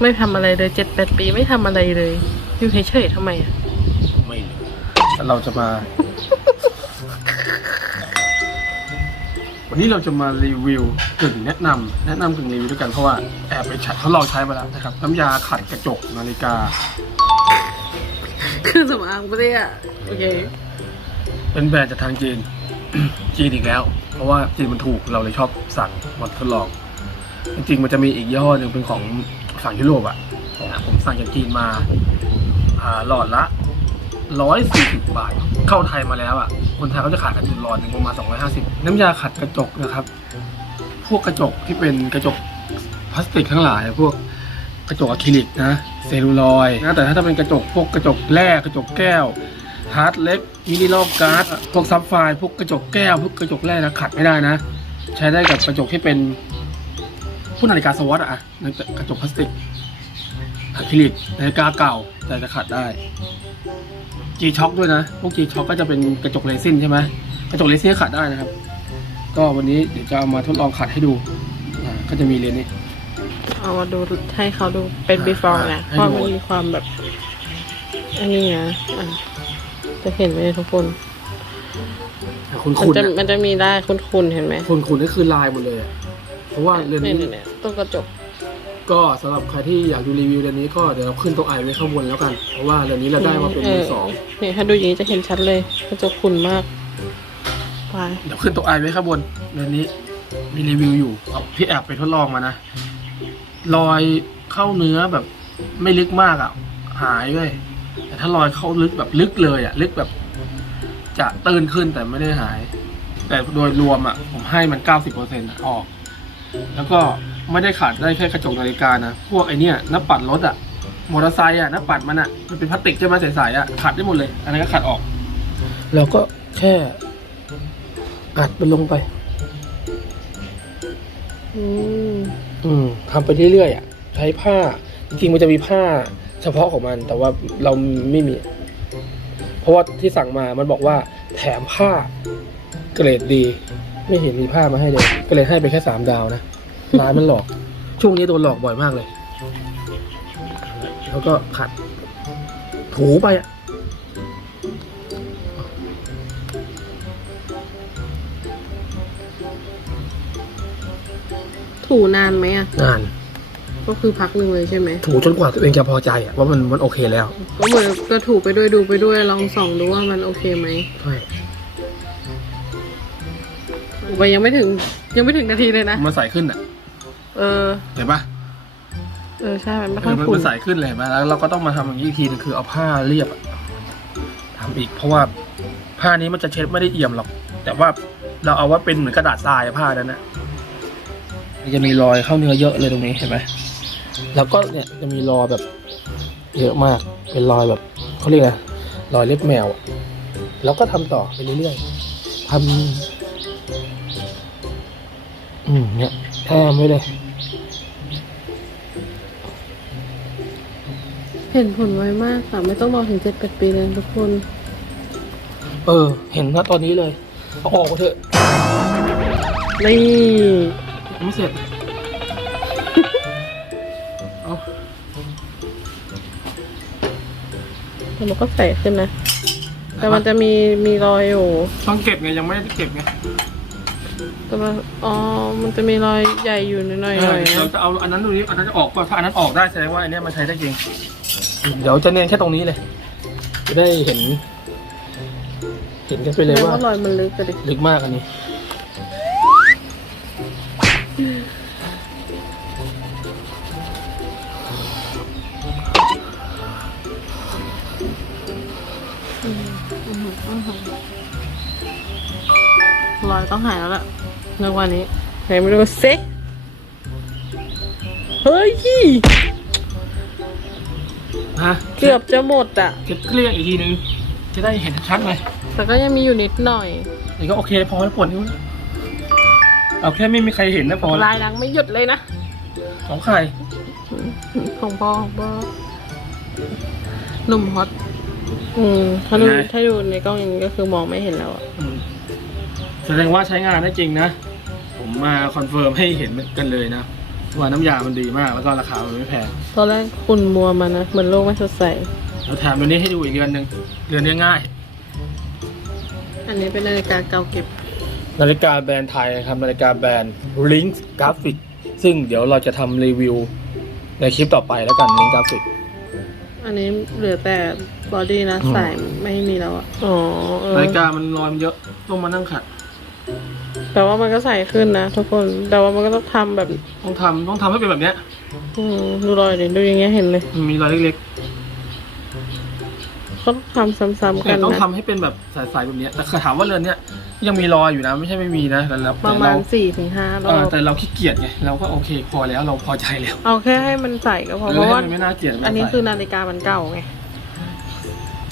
ไม่ทำอะไรเลยเจ็ดแปดปีไม่ทำอะไรเลย อยู่เฉยๆทำไมอะ ไม่รู้เราจะมา วันนี้เราจะมารีวิวกึ่งแนะนำแนะนำกึ่งรีวิวด้วยกันเพราะว่าแอบไปใช้ทดลองใช้มาแล้วนะครับ น้ำยาขัดกระจกนาฬิกา คือสำอางไม่ได้อะโอเค เป็นแบรนด์จากทางจีน จีนอีกแล้ว เพราะว่าจีนมันถูกเราเลยชอบสั่งมาทดลอง จริงๆมันจะมีอีกยี่ห้อหนึ่งเป็นของ ฝั่งยุโรปอะนะผมสั่งจากจีนมาหลอดละร้อยสี่สิบบาท เข้าไทยมาแล้วอะ คนไทยเขาจะขายกันอยู่หลอดหนึ่งประมาณสองร้อยห้าสิบน้ำยาขัดกระจกนะครับ พวกกระจกที่เป็นกระจกพลาสติกทั้งหลาย พวกกระจกอะคริลิกนะ เซลลูลอยนะ แต่ถ้าเป็นกระจกพวกกระจกแร่กระจกแก้วฮาร์ดเล็กมินิลอกการ์ดพวกซับไฟพวกกระจกแก้ว พวกกระจกแร่นะขัดไม่ได้นะ ใช้ได้กับกระจกที่เป็น พวกนาฬิกาสวอตอะนั่นกระจกพลาสติกอะคริลิกนาฬิกาเก่าแต่จะขัดได้ G Shock ด้วยนะพวก G Shock ก็จะเป็นกระจกเรซินใช่ไหมกระจกเรซินก็ขัดได้นะครับ ก็วันนี้เดี๋ยวจะเอามาทดลองขัดให้ดูอ่าก็จะมีเลนส์นี้ เอามาดูให้เขาดูเป็น before นะให้เพราะดูมันมีความแบบ อันนี้นะอะจะเห็นไหมทุกคนคุณมันคุณจะมันจะมีได้คุณๆเห็นไหมคุณคุณนี่คือลายหมดเลยอะเพ ราะว่าเลนส์นี่นี้เนี่ยตรงกระจก ก็สำหรับใครที่อยากดูรีวิวเรื่องนี้ก็เดี๋ยวเราขึ้นตัวไอไว้ข้างบนแล้วกัน เพราะว่าเรื่องนี้เราได้มาเป็นมือสองนี่ถ้าดูอย่างนี้จะเห็นชัดเลยกระจกขุ่นมากไปเดี๋ยวขึ้นตัวไอไว้ข้างบนเรื่องนี้มีรีวิวอยู่เอาพี่แอบไปทดลองมานะรอยเข้าเนื้อแบบไม่ลึกมากอะ หายเลยแต่ถ้ารอยเข้าลึกแบบลึกเลยอะ ลึกแบบ จะตื้นขึ้นแต่ไม่ได้หาย แต่โดยรวมอะผมให้มันเก้าสิบเปอร์เซ็นต์ออก แล้วก็ไม่ได้ขาดได้แค่กระจกนาฬิกานะ พวกไอเนี้ยหน้าปัดรถอะมอเตอร์ไซค์อะหน้าปัดมันอะมันเป็นพลาสติกใช่ไหมใสๆอะขัดได้หมดเลย อันนั้นก็ขัดออกแล้วก็แค่อัดมันลงไป อืมอืมทำไปเรื่อยๆอะ ใช้ผ้า จริงๆมันจะมีผ้าเฉพาะของมัน แต่ว่าเราไม่มี เพราะว่าที่สั่งมามันบอกว่า แถมผ้าเกรดดี ไม่เห็นมีผ้ามาให้เลย ก็เลยให้ไปแค่สามดาวนะร้านมันหลอก ช่วงนี้โดนหลอกบ่อยมากเลย แล้วก็ขัด ถูไปอะถูนานไหมอะงาน ก็คือพักหนึ่งเลยใช่ไหมถูจนกว่าตัวเองจะพอใจอะว่ามันมันโอเคแล้ว ก็เหมือนก็ถูไปด้วยดูไปด้วยลองส่องดูว่ามันโอเคไหมใช่ ไปยังไม่ถึง ยังไม่ถึงนาทีเลยนะ มันใสขึ้นอะ เออ เห็นปะเออใช่มันไม่เอค่ออยมันขุ่มันนใสขึ้นเลยเห็นไหมแล้วเราก็ต้องมาทำอย่างนี้อีกทีนึงคือเอาผ้าเรียบอะทำอีกเพราะว่าผ้านี้มันจะเช็ดไม่ได้เอี่ยมหรอก แต่ว่าเราเอาว่าเป็นเหมือนกระดาษทรายอะผ้านั้นนะมันจะมีรอยเข้าเนื้อเยอะเลยตรงนี้เห็นไหมแล้วก็เนี่ยจะมีรอยแบบ เยอะมาก เป็นรอยแบบเขาเรียกอะไรรอยเล็บแมวอะแล้วก็ทำต่อไปเรื่อยๆทำ อืมเนี่ยแทมไว้เลยเห็นผลไวมากค่ะ ไม่ต้องรอถึงเจ็ดแปดปีเลยทุกคน เออ เห็นนะตอนนี้เลยเอาออกมาเถอะนี่ไม่เสร็จเอาแต่มันก็ใสขึ้นนะ แต่มันจะมีมีรอยอยู่ ต้องเก็บไงยังไม่ได้เก็บไง แต่มันอ๋อ มันจะมีรอยใหญ่อยู่หน่อยเอๆหน่ออยเดี๋ยวนะจะเอาอันนั้นดูนี้อันนั้นจะออกป่ะถ้าอันนั้นออกได้แสดงว่าอันเนี้ยมันใช้ได้จริง เดี๋ยวจะเน้นแค่ตรงนี้เลย จะได้เห็น เห็นกันไปเลยแปลว่าว่ารอยมันลึกกันดิลึกมากอันนี้ รอยต้องหายแล้วล่ะ ในวันนี้ไหนมาดูซิเฮ้ยฮะเกือบจะหมดอะ เก็บเกลี้ยงอีกทีนึง จะได้เห็นชัดเลยแต่ก็ยังมีอยู่นิดหน่อยนี่ก็โอเคพอแล้วปวดนิ้วนะเอาแค่ไม่มีใครเห็นนะพอแล้วลายดังไม่หยุดเลยนะของใครของพ่อของพ่อหนุ่มฮอตอืมถ้าดูไงถ้าดูในกล้องอย่างนี้ก็คือมองไม่เห็นแล้วอะอืม แสดงว่าใช้งานได้จริงนะ ผมมาคอนเฟิร์มให้เห็นกันเลยนะ ว่าน้ำยามันดีมากแล้วก็ราคามันไม่แพง ตอนแรกคุณมัวมานะ เหมือนโลกไม่สดใสแล้วแถมอันนี้ให้ดูอีกเรือนหนึ่งเรือนนี้ง่าย อันนี้เป็นนาฬิกาเก่าเก็บ นาฬิกาแบรนด์ไทยนะครับ นาฬิกาแบรนด์ Link Graphic ซึ่งเดี๋ยวเราจะทำรีวิวในคลิปต่อไปแล้วกัน Link Graphic อันนี้เหลือแต่บอดี้นะอืมสายไม่มีแล้วอะอ๋อเออนาฬิกามันรอยมันเยอะต้องมานั่งขัด แต่ว่ามันก็ใส่ขึ้นนะทุกคน แต่ว่ามันก็ต้องทำแบบต้องทำต้องทำให้เป็นแบบเนี้ยอืมดูรอยดิดูอย่างเงี้ยเห็นเลยมันมีรอยเล็กก็ทำซ้ำๆๆกัแต่นต้องนะทำให้เป็นแบบใสๆแบบเนี้ยแต่ถามว่าเรือนเนี้ยยังมีรอยอยู่นะ ไม่ใช่ไม่มีนะแต่แล้วปแต่ระมาเราณสี่ถึงห้ารเอออบแต่เราขี้เกียจไงเราก็โอเคพอแล้วเราพอใจแล้วเอาแค่ให้มันใส่ก็พอเอเพอราะให้ว่ามันไม่น่าเกลียดไม่อันนี้ใส่คือนาฬิกามันเก่าไง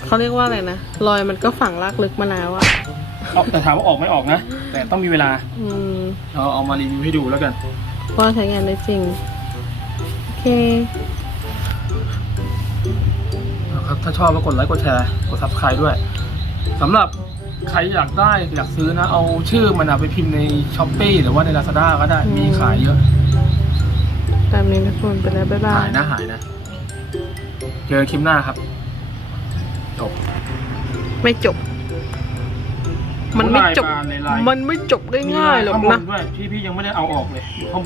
เขาเรียกว่าอะไรนะรอยมันก็ฝังลากลึกมาแล้วอะ เอาแต่ถามว่าออกไม่ออกนะ แต่ต้องมีเวลาอืมเราเอามารีวิวให้ดูแล้วกัน ว่าใช้งานได้จริง โอเค นะครับถ้าชอบก็กดไลค์กดแชร์กด subscribe ด้วยสำหรับใครอยากได้อยากซื้อนะ เอาชื่อมันอะไปพิมพ์ใน s h อ p e e หรือว่าใน Lazada ก็ได้อืม มีขายเยอะตามนี้ทุกคนไปแล้ว บ๊ายบาหาย ยนะหายนะ เจอคลิปหน้าครับจบไม่จบ มันไม่จบ ลายปลาในลายมันไม่จบได้ง่ายหรอกข้างบนะด้วยที่พี่ยังไม่ได้เอาออกเลยอยู่ข้างบน